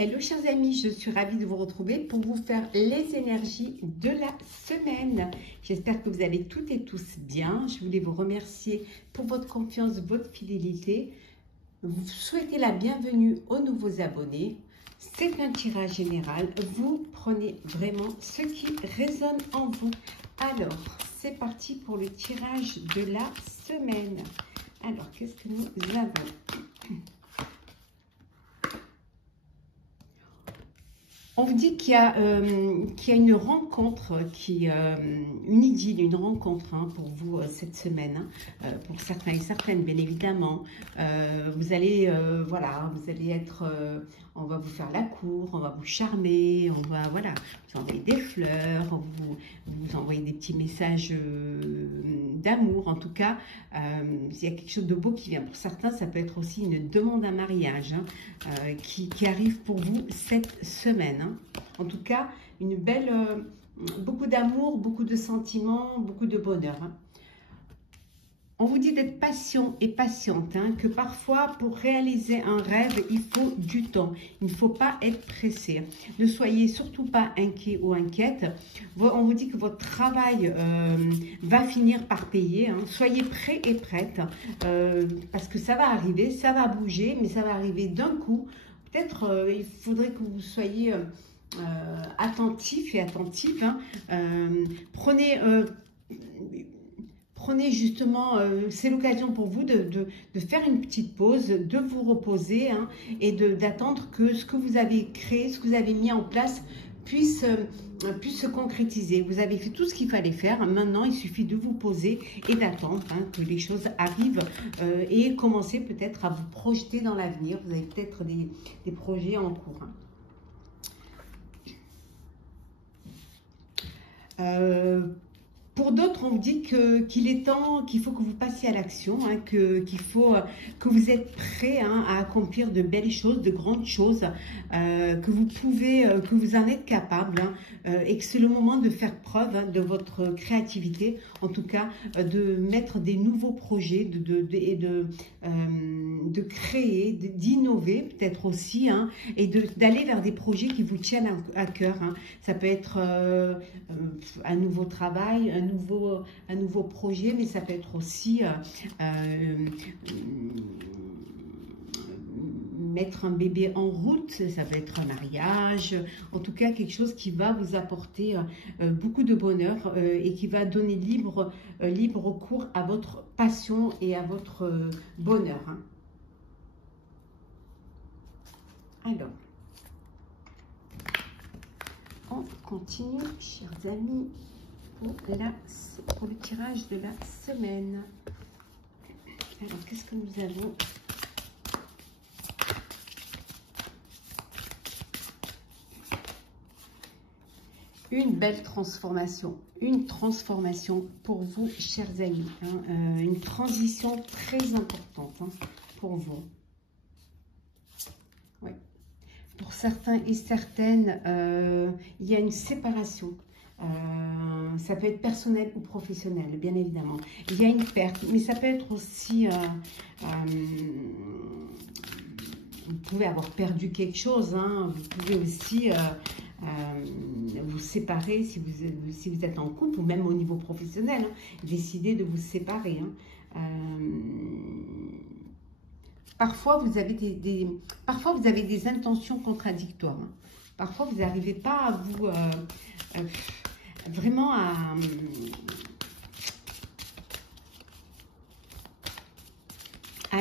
Hello chers amis, je suis ravie de vous retrouver pour vous faire les énergies de la semaine. J'espère que vous allez toutes et tous bien. Je voulais vous remercier pour votre confiance, votre fidélité. Vous souhaitez la bienvenue aux nouveaux abonnés. C'est un tirage général. Vous prenez vraiment ce qui résonne en vous. Alors, c'est parti pour le tirage de la semaine. Alors, qu'est-ce que nous avons ? On vous dit qu'il y a une rencontre, une idylle, une rencontre pour vous cette semaine, pour certains et certaines bien évidemment. Vous allez, voilà, vous allez être, on va vous faire la cour, on va vous charmer, on va, voilà, vous envoyer des fleurs, vous envoyer des petits messages d'amour. En tout cas, il y a quelque chose de beau qui vient. Pour certains, ça peut être aussi une demande à mariage qui arrive pour vous cette semaine. En tout cas, une belle, beaucoup d'amour, beaucoup de sentiments, beaucoup de bonheur. On vous dit d'être patient et patiente, que parfois pour réaliser un rêve, il faut du temps. Il ne faut pas être pressé. Ne soyez surtout pas inquiet ou inquiète. On vous dit que votre travail va finir par payer. Soyez prêts et prêtes parce que ça va arriver, ça va bouger, mais ça va arriver d'un coup. Peut-être il faudrait que vous soyez attentif et attentive. Prenez justement, c'est l'occasion pour vous de faire une petite pause, de vous reposer et d'attendre que ce que vous avez créé, ce que vous avez mis en place puisse se concrétiser. Vous avez fait tout ce qu'il fallait faire. Maintenant, il suffit de vous poser et d'attendre que les choses arrivent et commencer peut-être à vous projeter dans l'avenir. Vous avez peut-être des projets en cours. Pour d'autres, on vous dit qu'il est temps, qu'il faut que vous passiez à l'action, qu'il faut que vous êtes prêts à accomplir de belles choses, de grandes choses, que vous pouvez, que vous en êtes capable, et que c'est le moment de faire preuve de votre créativité, en tout cas de mettre des nouveaux projets, de créer, d'innover peut-être aussi, et d'aller vers des projets qui vous tiennent à cœur. Ça peut être un nouveau travail, un nouveau projet, mais ça peut être aussi mettre un bébé en route, ça peut être un mariage, en tout cas quelque chose qui va vous apporter beaucoup de bonheur et qui va donner libre cours à votre passion et à votre bonheur. Alors, on continue, chers amis, pour le tirage de la semaine. Alors, qu'est-ce que nous avons? Une belle transformation. Une transformation pour vous, chers amis. Une transition très importante pour vous. Oui. Pour certains et certaines, il y a une séparation. Ça peut être personnel ou professionnel, bien évidemment. Il y a une perte, mais ça peut être aussi... vous pouvez avoir perdu quelque chose. Vous pouvez aussi vous séparer si vous êtes en couple ou même au niveau professionnel. Décider de vous séparer. Parfois, vous avez des intentions contradictoires. Parfois, vous n'arrivez pas à vous... vraiment à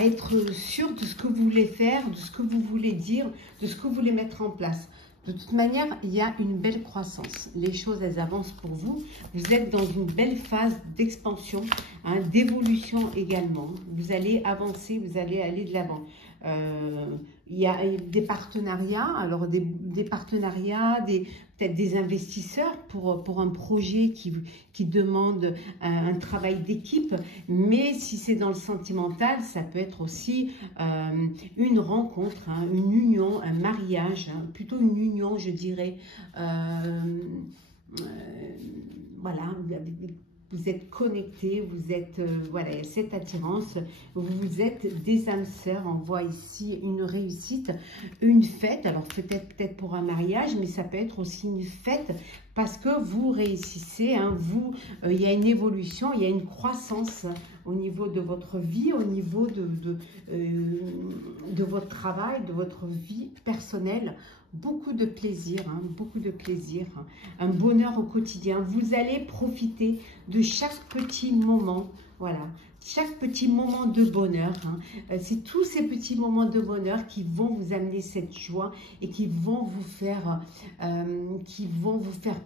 être sûr de ce que vous voulez faire, de ce que vous voulez dire, de ce que vous voulez mettre en place. De toute manière, il y a une belle croissance. Les choses, elles avancent pour vous. Vous êtes dans une belle phase d'expansion, d'évolution également. Vous allez avancer, vous allez aller de l'avant. Il y a des partenariats, alors des partenariats, peut-être des investisseurs pour un projet qui demande un travail d'équipe, mais si c'est dans le sentimental, ça peut être aussi une rencontre, une union, un mariage, plutôt une union, je dirais. Voilà, vous êtes connectés, vous êtes, voilà, cette attirance, vous êtes des âmes sœurs. On voit ici une réussite, une fête, alors peut-être pour un mariage, mais ça peut être aussi une fête parce que vous réussissez, hein, il y a une évolution, il y a une croissance au niveau de votre vie, au niveau de votre travail, de votre vie personnelle. Beaucoup de plaisir, hein, beaucoup de plaisir, hein, un bonheur au quotidien. Vous allez profiter de chaque petit moment, voilà, chaque petit moment de bonheur. Hein. C'est tous ces petits moments de bonheur qui vont vous amener cette joie et qui vont vous faire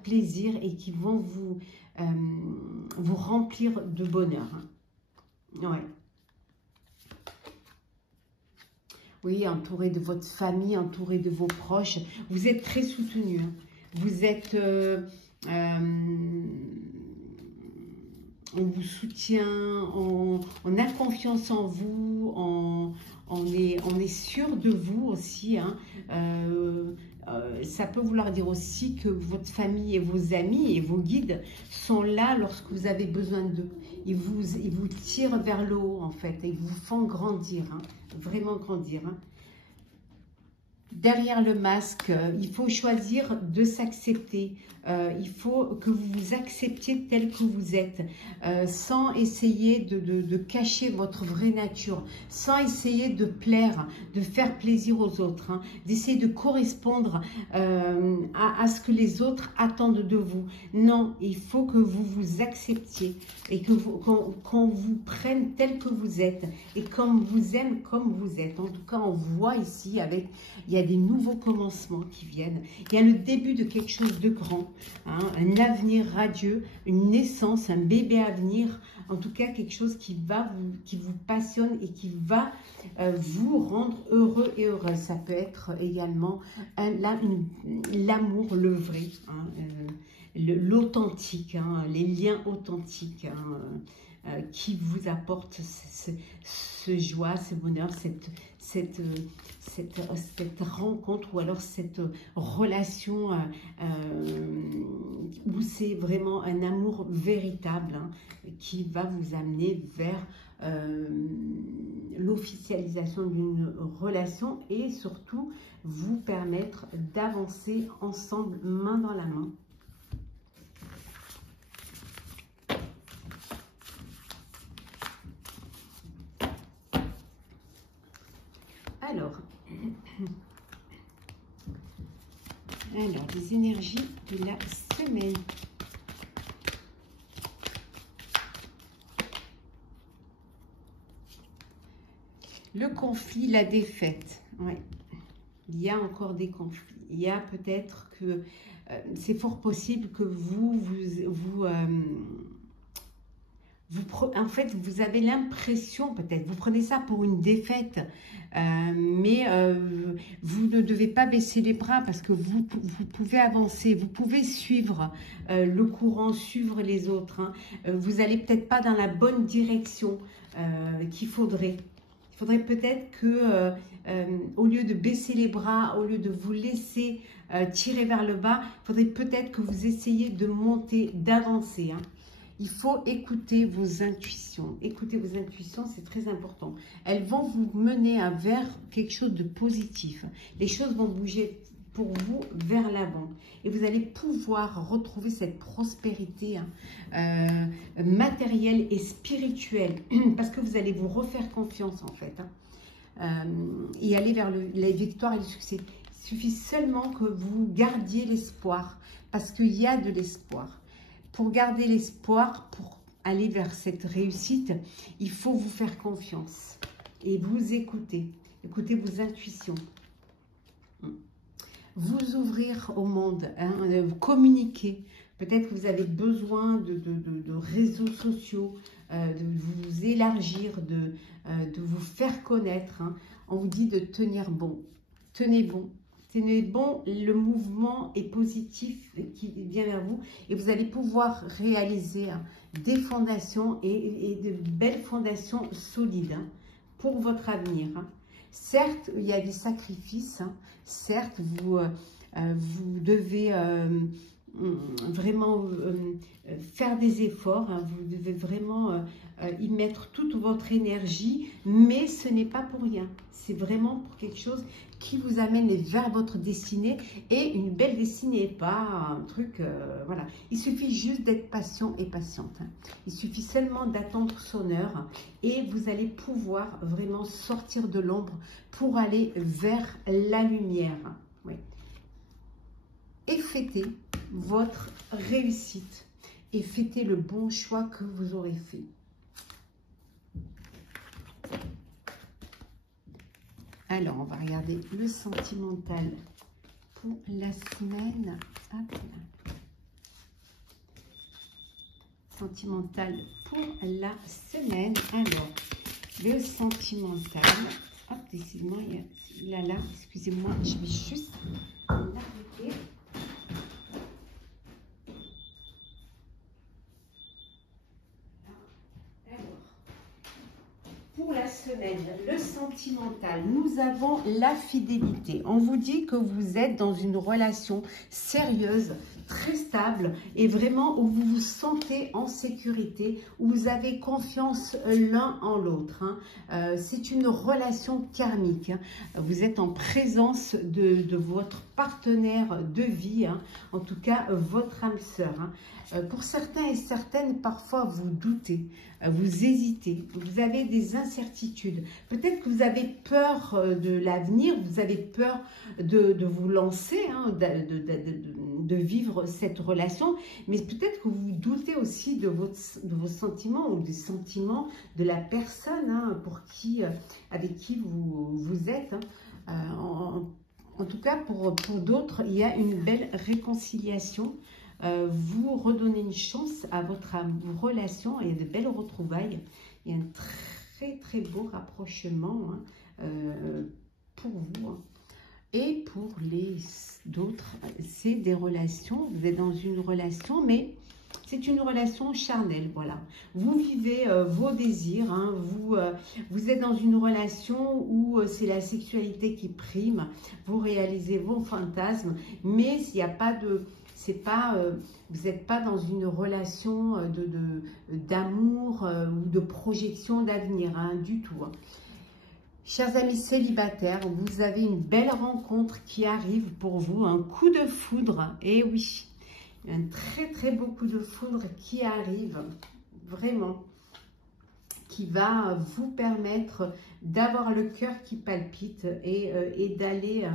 plaisir et qui vont vous remplir de bonheur. Hein. Ouais. Oui, entouré de votre famille, entouré de vos proches. Vous êtes très soutenu. Hein. Vous êtes... on vous soutient, on a confiance en vous, on est sûr de vous aussi. Hein. Ça peut vouloir dire aussi que votre famille et vos amis et vos guides sont là lorsque vous avez besoin d'eux. Ils vous tirent vers le haut en fait, et ils vous font grandir, hein, vraiment grandir. Hein. Derrière le masque, il faut choisir de s'accepter. Il faut que vous vous acceptiez tel que vous êtes, sans essayer de cacher votre vraie nature, sans essayer de plaire, de faire plaisir aux autres, hein, d'essayer de correspondre à ce que les autres attendent de vous. Non, il faut que vous vous acceptiez et que qu'on vous prenne tel que vous êtes et qu'on vous aime comme vous êtes. En tout cas, on voit ici il y a des nouveaux commencements qui viennent. Il y a le début de quelque chose de grand, hein, un avenir radieux, une naissance, un bébé à venir. En tout cas, quelque chose qui vous passionne et qui va vous rendre heureux et heureuse. Ça peut être également l'amour, le vrai, hein, l'authentique, hein, les liens authentiques, hein, qui vous apportent ce joie, ce bonheur, cette rencontre ou alors cette relation où c'est vraiment un amour véritable, hein, qui va vous amener vers l'officialisation d'une relation et surtout vous permettre d'avancer ensemble main dans la main. Alors, les énergies de la semaine. Le conflit, la défaite. Ouais. Il y a encore des conflits. Il y a peut-être que c'est fort possible que en fait, vous avez l'impression, peut-être, vous prenez ça pour une défaite, mais vous ne devez pas baisser les bras parce que vous pouvez avancer, vous pouvez suivre le courant, suivre les autres. Hein. Vous n'allez peut-être pas dans la bonne direction qu'il faudrait. Il faudrait peut-être que, au lieu de baisser les bras, au lieu de vous laisser tirer vers le bas, il faudrait peut-être que vous essayiez de monter, d'avancer. Hein. Il faut écouter vos intuitions. Écouter vos intuitions, c'est très important. Elles vont vous mener vers quelque chose de positif. Les choses vont bouger pour vous vers l'avant. Et vous allez pouvoir retrouver cette prospérité, hein, matérielle et spirituelle. Parce que vous allez vous refaire confiance en fait. Hein, et aller vers la victoire et le succès. Il suffit seulement que vous gardiez l'espoir. Parce qu'il y a de l'espoir. Pour garder l'espoir, pour aller vers cette réussite, il faut vous faire confiance et vous écouter. Écoutez vos intuitions. Vous ouvrir au monde, hein, communiquer. Peut-être que vous avez besoin de réseaux sociaux, de vous élargir, de vous faire connaître. Hein. On vous dit de tenir bon. Tenez bon. Tenez bon, le mouvement est positif qui vient vers vous et vous allez pouvoir réaliser des fondations et de belles fondations solides, hein, pour votre avenir. Hein. Certes, il y a des sacrifices, hein. Certes, vous devez vraiment faire des efforts, hein, vous devez vraiment y mettre toute votre énergie, mais ce n'est pas pour rien, c'est vraiment pour quelque chose qui vous amène vers votre destinée, et une belle destinée, pas un truc, voilà. Il suffit juste d'être patient et patiente, hein. Il suffit seulement d'attendre son heure, et vous allez pouvoir vraiment sortir de l'ombre pour aller vers la lumière, oui. Et fêtez votre réussite et fêtez le bon choix que vous aurez fait. Alors, on va regarder le sentimental pour la semaine. Hop. Sentimental pour la semaine. Alors, le sentimental. Hop, excusez-moi, là, excusez-moi, je vais juste l'arrêter. Pour la semaine, le sentimental, nous avons la fidélité. On vous dit que vous êtes dans une relation sérieuse, très stable, et vraiment où vous vous sentez en sécurité, où vous avez confiance l'un en l'autre, hein. C'est une relation karmique, hein. Vous êtes en présence de votre partenaire de vie, hein. En tout cas votre âme sœur, hein. Pour certains et certaines, parfois vous doutez, vous hésitez, vous avez des incertitudes. Peut-être que vous avez peur de l'avenir, vous avez peur de vous lancer, hein, de vivre cette relation, mais peut-être que vous doutez aussi de vos sentiments ou des sentiments de la personne, hein, avec qui vous êtes, hein. En tout cas, pour d'autres, il y a une belle réconciliation. Vous redonnez une chance à votre relation, il y a de belles retrouvailles, il y a un très très beau rapprochement, hein, pour vous, hein. Et pour les d'autres, c'est des relations, vous êtes dans une relation, mais c'est une relation charnelle, voilà. Vous vivez vos désirs, hein, vous êtes dans une relation où c'est la sexualité qui prime, vous réalisez vos fantasmes, mais il n'y a pas de... vous n'êtes pas dans une relation d'amour ou de projection d'avenir, hein, du tout, hein. Chers amis célibataires, vous avez une belle rencontre qui arrive pour vous, un coup de foudre, et oui, un très très beau coup de foudre qui arrive, vraiment, qui va vous permettre d'avoir le cœur qui palpite et d'aller...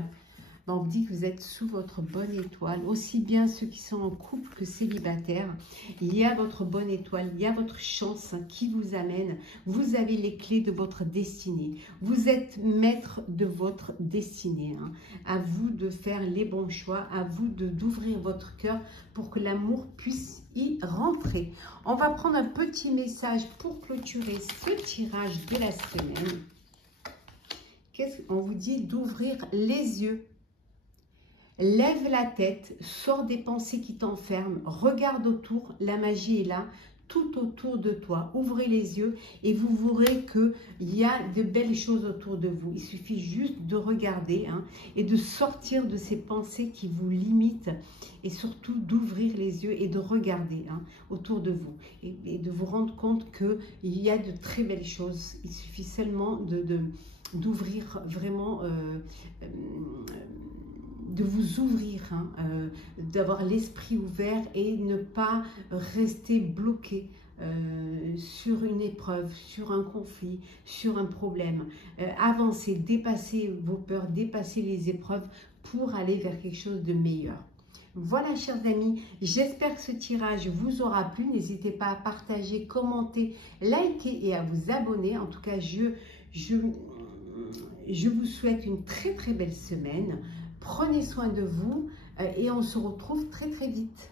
On vous dit que vous êtes sous votre bonne étoile, aussi bien ceux qui sont en couple que célibataires. Il y a votre bonne étoile, il y a votre chance qui vous amène. Vous avez les clés de votre destinée. Vous êtes maître de votre destinée, hein. À vous de faire les bons choix, à vous d'ouvrir votre cœur pour que l'amour puisse y rentrer. On va prendre un petit message pour clôturer ce tirage de la semaine. On vous dit d'ouvrir les yeux. Lève la tête, sors des pensées qui t'enferment, regarde autour, la magie est là, tout autour de toi. Ouvrez les yeux et vous verrez qu'il y a de belles choses autour de vous. Il suffit juste de regarder, hein, et de sortir de ces pensées qui vous limitent, et surtout d'ouvrir les yeux et de regarder, hein, autour de vous et de vous rendre compte qu'il y a de très belles choses. Il suffit seulement d'ouvrir vraiment... de vous ouvrir, hein, d'avoir l'esprit ouvert et ne pas rester bloqué sur une épreuve, sur un conflit, sur un problème. Avancez, dépassez vos peurs, dépassez les épreuves pour aller vers quelque chose de meilleur. Voilà, chers amis, j'espère que ce tirage vous aura plu. N'hésitez pas à partager, commenter, liker et à vous abonner. En tout cas, je vous souhaite une très très belle semaine. Prenez soin de vous et on se retrouve très très vite.